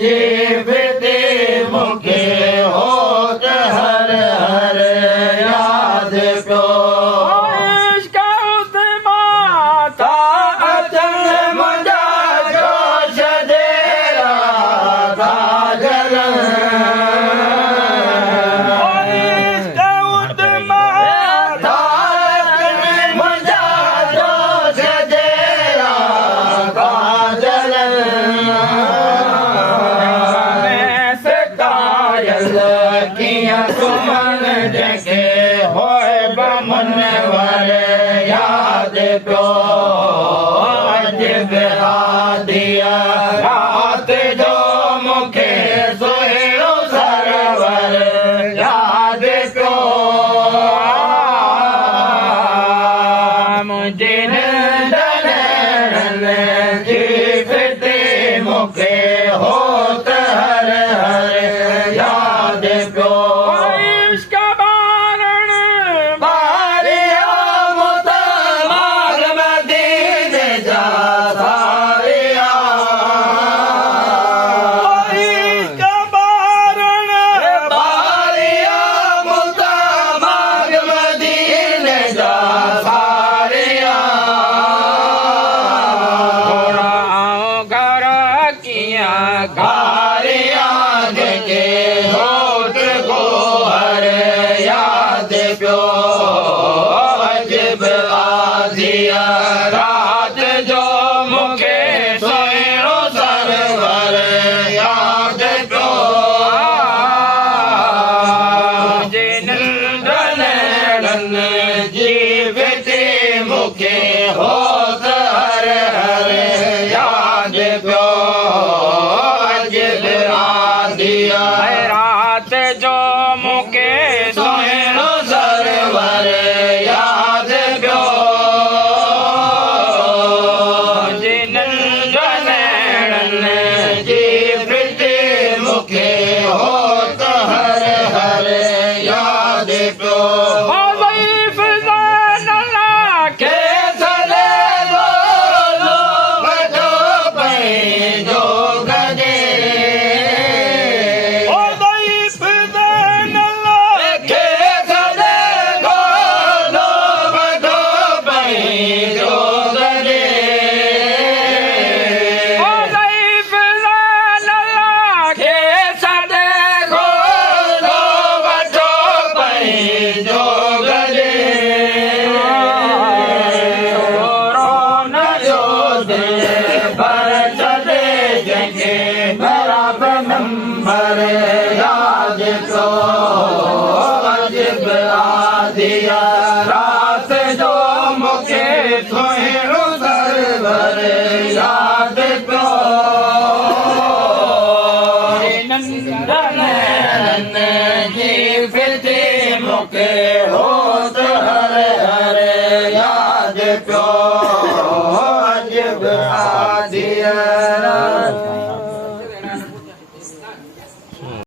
जीवते मूंखे होत हर हर याद पियो इश्क ते माता अचन मुंहिंजा जोश जे राधा जलन इश्क ते माता अचन मुंहिंजा जोश जे राधा जलन कीअं सुमन जेके होए बमन वर याद पियो अॼु बि आदिया राति जो मूंखे सुहिणो सरवर याद पियो मुंहिंजी निंड जी फिटी मूंखे होत हर हर याद पियो इश्क बारण बारिया मुत माग मदीने जा सारिया इश्क बारण बारिया मुत माग मदीने जा सारिया घर किया घारिया जेके होत गोहर याद पियो अॼु बि आदिया राति जो मूंखे सुहिणो सरवर याद पियो मुंहिंजी निंड नेड़नि जी फिटी मूंखे होत हर हर याद पियो अॼु बि आदिया राति जो मूंखे सुहिणो सरवर याद पियो मुंहिंजी निंड नेड़नि जी फिटी मूंखे होत हर हर याद पियो खे सॾे गोलो वठो पंहिंजो गॾे खे सॾे गोलो वठो पंहिंजो गॾे खे सॾे गोलो वठो पंहिंजो गॾे रोन जो दिल पर छॾे जंहिंखे बराबर नंबर याद पियो अॼु बि आदिया राति जो मूंखे सुहिणो सरवर याद पियो निंड नेड़नि जी फिटी मूंखे होत